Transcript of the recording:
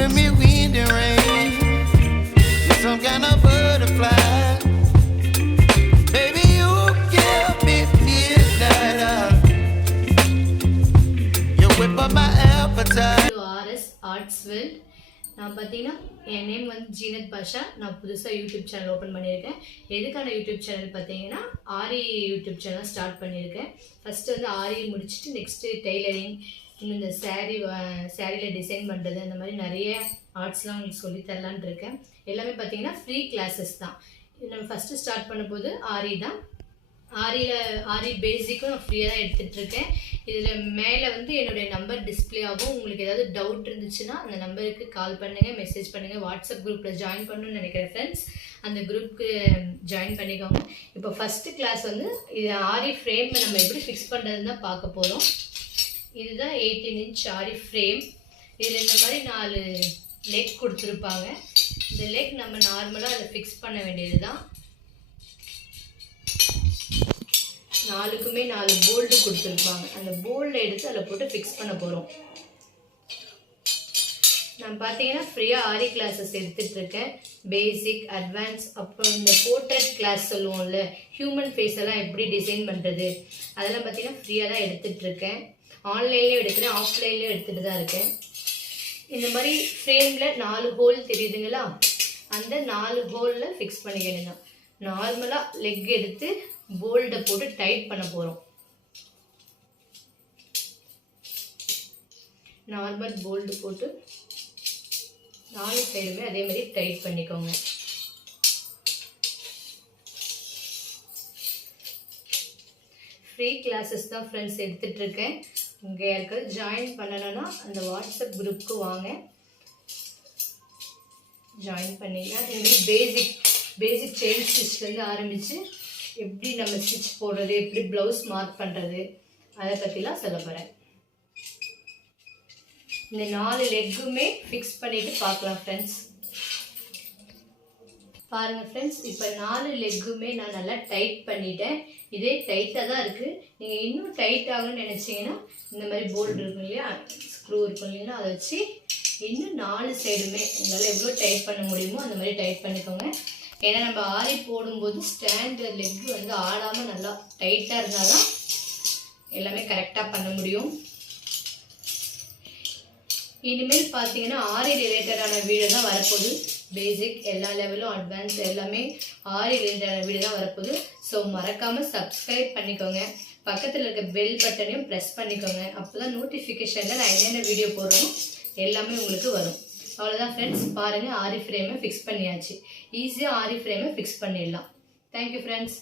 giving me wind and rain. You're some kind of butterfly. Baby, you give me midnight. You whip up my appetite. RS Artsville. நான் பார்த்தீங்கன்னா என் name வந்து ஜீனத் பாஷா. நான் புதுசாக YouTube channel open பண்ணியிருக்கேன். எதுக்கான YouTube channel பார்த்தீங்கன்னா ஆரி YouTube channel start பண்ணியிருக்கேன். First வந்து ஆரி முடிச்சுட்டு நெக்ஸ்ட்டு டெய்லரிங், இன்னும் இந்த சாரியில் டிசைன் பண்ணுறது, அந்த மாதிரி நிறைய ஆர்ட்ஸ்லாம் உங்களுக்கு சொல்லித்தரலான் இருக்கேன். எல்லாமே பார்த்தீங்கன்னா ஃப்ரீ கிளாஸஸ் தான். நம்ம ஃபஸ்ட்டு ஸ்டார்ட் பண்ணும்போது ஆரி தான். ஆரி பேசிக்கும் நான் ஃப்ரீயாக தான் எடுத்துகிட்ருக்கேன். இதில் மேலே வந்து என்னுடைய நம்பர் டிஸ்பிளே ஆகும். உங்களுக்கு ஏதாவது டவுட் இருந்துச்சுன்னா அந்த நம்பருக்கு கால் பண்ணுங்கள், மெசேஜ் பண்ணுங்கள். வாட்ஸ்அப் குரூப்பில் ஜாயின் பண்ணணும்னு நினைக்கிறேன் ஃப்ரெண்ட்ஸ், அந்த குரூப்புக்கு ஜாயின் பண்ணிக்கோங்க. இப்போ ஃபஸ்ட்டு கிளாஸ் வந்து இது ஆரி ஃப்ரேம் நம்ம எப்படி ஃபிக்ஸ் பண்ணுறதுன்னு தான் பார்க்க போகிறோம். இதுதான் 18 inch ஆரி ஃப்ரேம். இதில் இந்த மாதிரி 4 லெக் கொடுத்துருப்பாங்க. இந்த லெக் நம்ம நார்மலாக அதை ஃபிக்ஸ் பண்ண வேண்டியது தான். 4க்குமே 4 போல்டு கொடுத்துருப்பாங்க. அந்த போல்டை எடுத்து அதில் போட்டு ஃபிக்ஸ் பண்ண போகிறோம். நான் பார்த்தீங்கன்னா ஃப்ரீயாக ஆரி கிளாஸஸ் எடுத்துகிட்ருக்கேன். பேசிக், அட்வான்ஸ், அப்புறம் இந்த போர்ட்ரேட் கிளாஸ் சொல்லுவோம்ல, ஹியூமன் ஃபேஸ் எல்லாம் எப்படி டிசைன் பண்ணுறது, அதெல்லாம் பார்த்தீங்கன்னா ஃப்ரீயாக தான் எடுத்துகிட்ருக்கேன். ஆன்லைன்லேயும் எடுக்கிறேன், ஆஃப்லைன்லேயும் எடுத்துகிட்டு தான் இருக்கேன். இந்த மாதிரி ஃப்ரேமில் 4 ஹோல் தெரியுதுங்களா, அந்த 4 ஹோலில் ஃபிக்ஸ் பண்ணிக்கணும் தான். நார்மலாக லெக் எடுத்து போல்டை போட்டு டைட் பண்ண போகிறோம். நார்மல் போல்டு போட்டு 4 சைடுமே அதே மாதிரி டைட் பண்ணிக்கோங்க. ஃப்ரீ கிளாஸஸ் தான் ஃப்ரெண்ட்ஸ் எடுத்துகிட்ருக்கேன். இங்கே யாருக்காவது ஜாயின் பண்ணணும்னா அந்த வாட்ஸ்அப் குரூப்புக்கு வாங்க, ஜாயின் பண்ணிங்கன்னா இந்த மாதிரி பேசிக் செயின் ஸ்டிச்லேருந்து ஆரம்பித்து எப்படி நம்ம ஸ்டிச் போடுறது, எப்படி ப்ளவுஸ் மார்க் பண்ணுறது, அதை பற்றிலாம் சொல்ல போகிறேன். இந்த 4 லெக்குமே ஃபிக்ஸ் பண்ணிவிட்டு பார்க்கலாம் ஃப்ரெண்ட்ஸ். பாருங்கள் ஃப்ரெண்ட்ஸ், இப்போ 4 லெக்குமே நான் நல்லா டைட் பண்ணிட்டேன். இதே டைட்டாக தான் இருக்குது. நீங்கள் இன்னும் டைட் ஆகணும்னு நினச்சிங்கன்னா இந்த மாதிரி போல்டு இருக்கும் இல்லையா, ஸ்க்ரூ இருக்கும் இல்லைன்னா, அதை வச்சு இன்னும் 4 சைடுமே உங்களால் எவ்வளோ டைட் பண்ண முடியுமோ அந்த மாதிரி டைட் பண்ணிக்கோங்க. ஏன்னா நம்ம ஆரி போடும்போது ஸ்டாண்டு லெக்கு வந்து ஆடாமல் நல்லா டைட்டாக இருந்தால் தான் எல்லாமே கரெக்டாக பண்ண முடியும். இனிமேல் பார்த்தீங்கன்னா ஆரி ரிலேட்டடான வீடியோ தான் வரப்போகுது. பேசிக், எல்லா லெவலும், அட்வான்ஸ் எல்லாமே ஆரி ரிலேட்டடான வீடியோ தான் வரப்போகுது. ஸோ மறக்காமல் சப்ஸ்கிரைப் பண்ணிக்கோங்க. பக்கத்தில் இருக்க பெல் பட்டனையும் ப்ரெஸ் பண்ணிக்கோங்க. அப்போ தான் நோட்டிஃபிகேஷனில் நான் என்னென்ன வீடியோ போடுறோம் எல்லாமே உங்களுக்கு வரும். அவ்வளோதான் ஃப்ரெண்ட்ஸ், பாருங்கள் ஆரி ஃப்ரேமை ஃபிக்ஸ் பண்ணியாச்சு. ஈஸியாக ஆரி ஃப்ரேமை ஃபிக்ஸ் பண்ணிடலாம். Thank you friends.